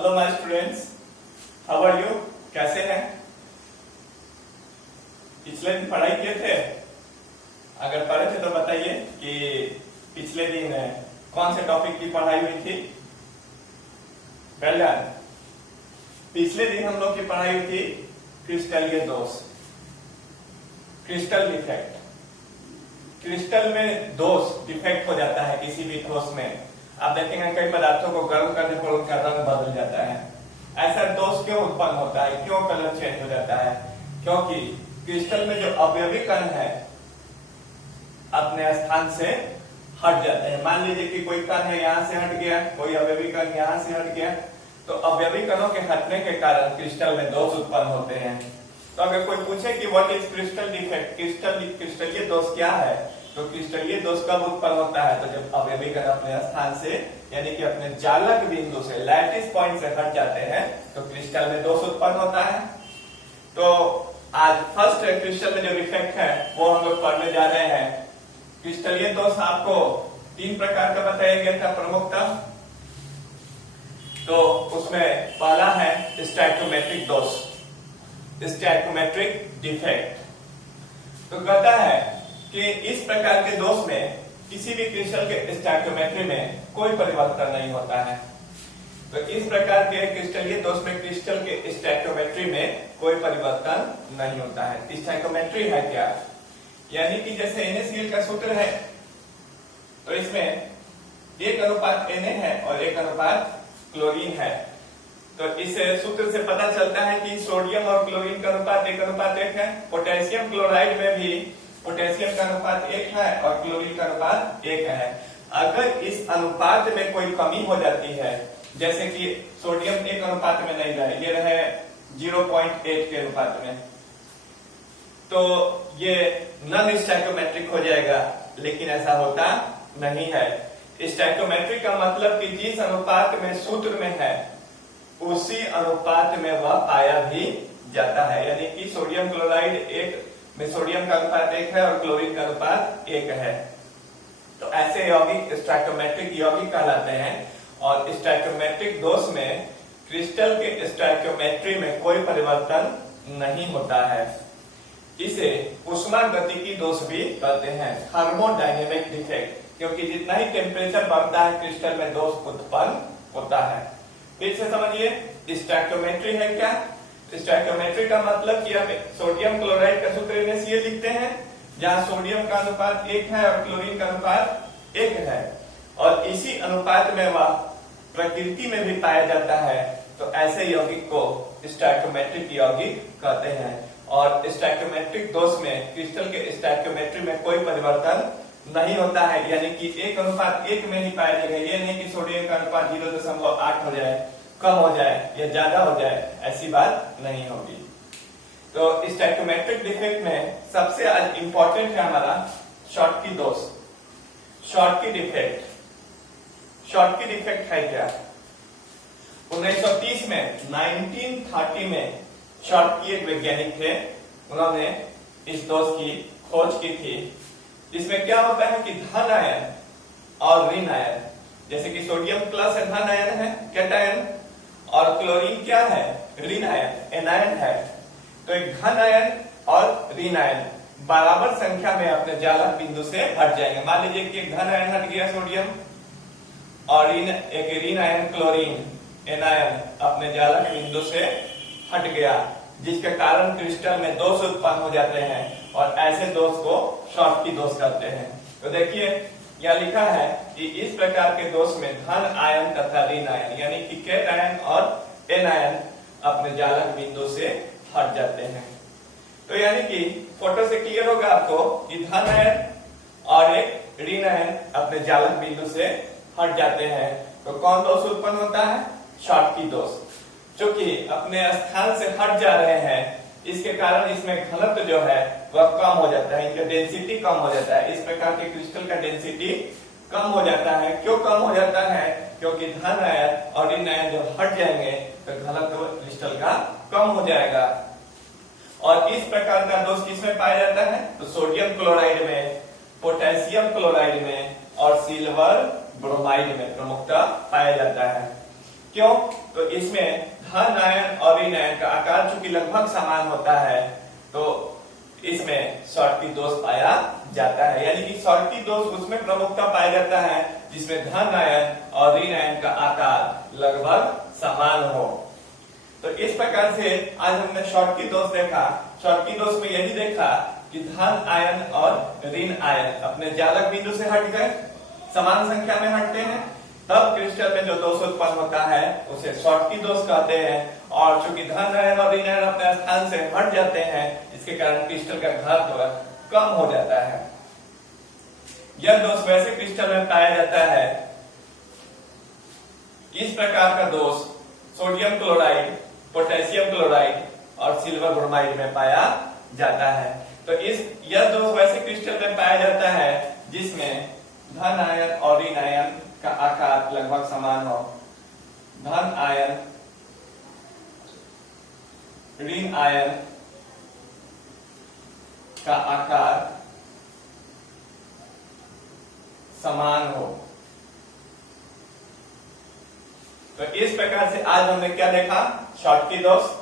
Hello my students, how are you? कैसे हैं? पिछले दिन पढ़ाई किए थे? अगर पढ़े थे तो बताइए कि पिछले दिन कौन से टॉपिक की पढ़ाई हुई थी। Well done. पिछले दिन हम लोग की पढ़ाई हुई थी क्रिस्टलीय दोष, क्रिस्टल डिफेक्ट। क्रिस्टल में दोष डिफेक्ट हो जाता है किसी भी ठोस में। आप देखेंगे कई पदार्थों को गर्म करने पर उनका रंग बदल जाता है। ऐसा दोष क्यों उत्पन्न होता है, क्यों कलर चेंज हो जाता है? क्योंकि क्रिस्टल में जो अवयवी कण है अपने स्थान से हट जाते हैं। मान लीजिए कि कोई कण है यहाँ से हट गया, कोई अवयवी कण यहाँ से हट गया, तो अवयवी कणों के हटने के कारण क्रिस्टल में दोष उत्पन्न होते हैं। तो अगर कोई पूछे कि व्हाट इज क्रिस्टल डिफेक्ट, क्रिस्टलीय दोष क्या है, तो क्रिस्टलीय दोष कब उत्पन्न होता है? तो जब अवयवी कण अपने स्थान से यानी कि अपने जालक बिंदु से, लैटिस पॉइंट से हट जाते हैं, तो क्रिस्टल में दोष उत्पन्न होता है। तो आज फर्स्ट क्रिस्टल में जो डिफेक्ट है वो हम लोग पढ़ने जा रहे हैं। क्रिस्टलीय दोष आपको 3 प्रकार का बताया गया था प्रमुखता। तो उसमें पहला है स्टैक्योमेट्रिक दोष, स्टैक्योमेट्रिक डिफेक्ट। तो कहता है कि इस प्रकार के दोष में किसी भी क्रिस्टल के स्टैक्योमेट्री में कोई परिवर्तन नहीं होता है। तो इस प्रकार के क्रिस्टलीय दोष में क्रिस्टल के स्टैक्योमेट्री में कोई परिवर्तन नहीं होता है। स्टैक्योमेट्री है क्या? यानी कि जैसे NaCl का सूत्र है, तो इसमें 1:Na है और 1: क्लोरीन है। तो इस सूत्र से पता चलता है कि सोडियम और क्लोरीन का अनुपात 1:1 है। पोटेशियम क्लोराइड में भी पोटेशियम का अनुपात 1 है और क्लोरीन का अनुपात 1 है। अगर इस अनुपात में कोई कमी हो जाती है, जैसे कि सोडियम 1 अनुपात में नहीं रहे, ये रहे 0.8 के अनुपात में, तो ये नॉन स्टैक्योमेट्रिक हो जाएगा। लेकिन ऐसा होता नहीं है। स्टैक्योमेट्रिक का मतलब कि जिस अनुपात में सूत्र में है उसी अनुपात में वह पाया भी जाता है। यानी कि सोडियम क्लोराइड 1 में सोडियम का अनुपात 1 है और क्लोरीन का अनुपात 1 है। तो ऐसे यौगिक स्टैक्योमेट्रिक यौगिक कहलाते हैं। और स्टैक्योमेट्रिक दोष में क्रिस्टल के स्टैक्योमेट्री में कोई परिवर्तन नहीं होता है। इसे उष्मागतिकी दोष भी कहते हैं, थर्मोडायनेमिक डिफेक्ट, क्योंकि जितना ही टेम्परेचर बढ़ता है क्रिस्टल में दोष उत्पन्न होता है। फिर से समझिए स्टैक्योमेट्री है क्या? स्टैक्योमेट्री का मतलब कि आप सोडियम क्लोराइड का सूत्र NaCl लिखते हैं, जहां सोडियम का अनुपात 1 है और क्लोरीन का अनुपात 1 है, और इसी अनुपात में वह प्रकृति में भी पाया जाता है। तो ऐसे यौगिक को स्टैक्योमेट्रिक यौगिक कहते हैं। और स्टैक्योमेट्रिक दोष में क्रिस्टल के स्टैक्योमेट्री में कोई परिवर्तन नहीं होता है, यानी कि 1:1 में ही पाया जाएगा। ये नहीं कि सोडियम का अनुपात 0.8 हो जाए, कम हो जाए या ज्यादा हो जाए, ऐसी बात नहीं होगी। तो स्टैक्योमेट्रिक डिफेक्ट में सबसे आज इंपॉर्टेंट है हमारा शॉटकी दोष, शॉटकी डिफेक्ट। शॉटकी डिफेक्ट है क्या? 1930 में 1930 में शॉटकी एक वैज्ञानिक थे, उन्होंने इस दोष की खोज की थी। जिसमें क्या होता है कि धन आयन और ऋण आयन, जैसे कि सोडियम प्लस धन आयन है, कैटायन, और क्लोरीन क्या है? ऋण आयन, एनायन है। तो एक धन आयन और ऋण आयन बराबर संख्या में अपने जालक बिंदु से हट जाएंगे। मान लीजिए कि एक धन आयन हट गया सोडियम और एक ऋण आयन क्लोरीन, एनायन अपने जालक बिंदु से हट गया, जिसके कारण क्रिस्टल में दोष उत्पन्न हो जाते हैं। और ऐसे दोष को शॉटकी दोष कहते हैं। तो देखिए यह लिखा है कि इस प्रकार के दोष में धन आयन तथा ऋण आयन यानी कि कैटायन और एनायन अपने जालक बिंदु से हट जाते हैं। तो यानी कि फोटो से क्लियर होगा आपको कि धन आयन और एक ऋण आयन अपने जालक बिंदु से हट जाते हैं। तो कौन दोष उत्पन्न होता है? शॉटकी दोष। चूंकि अपने स्थान से हट जा रहे हैं, इसके कारण इसमें घनत्व जो है वह कम हो जाता है, इनका डेंसिटी कम हो जाता है। इस प्रकार के क्रिस्टल का डेंसिटी कम हो जाता है। क्यों कम हो जाता है? क्योंकि धन आयन और ऋण आयन जब हट जाएंगे तो घनत्व क्रिस्टल का कम हो जाएगा। और इस प्रकार का दोष किसमें पाया जाता है? तो सोडियम क्लोराइड में, पोटेशियम क्लोराइड में और सिल्वर ब्रोमाइड में प्रमुखता पाया जाता है। क्यों? तो इसमें धन आयन और ऋण आयन का आकार चूंकि लगभग समान होता है, तो इसमें शॉर्टकी दोष पाया जाता है। यानी कि शॉर्टकी दोष उसमें प्रमुखता पाया जाता है जिसमें धन आयन और ऋण आयन का आकार लगभग समान हो। तो इस प्रकार से आज हमने शॉर्टकी दोष देखा। शॉर्टकी दोष में यही देखा कि धन आयन और ऋण आयन अपने जालक बिंदु से हट गए, समान संख्या में हटते हैं, तब क्रिस्टल में जो दोष उत्पन्न होता है उसे शॉर्टकी दोष कहते हैं। और चूंकि धन आयन और ऋण आयन अपने स्थान से हट जाते हैं, इसके कारण क्रिस्टल का घनत्व कम हो जाता है। यह दोष वैसे क्रिस्टल में पाया जाता है, इस प्रकार का दोष सोडियम क्लोराइड, पोटेशियम क्लोराइड और सिल्वर ब्रोमाइड में पाया जाता है। तो यह दोष वैसे क्रिस्टल में पाया जाता है जिसमें धन आयन और ऋण आयन का आकार लगभग समान हो। धन आयन ऋण आयन का आकार समान हो। तो इस प्रकार से आज हमने क्या देखा? शॉर्टकी दोष।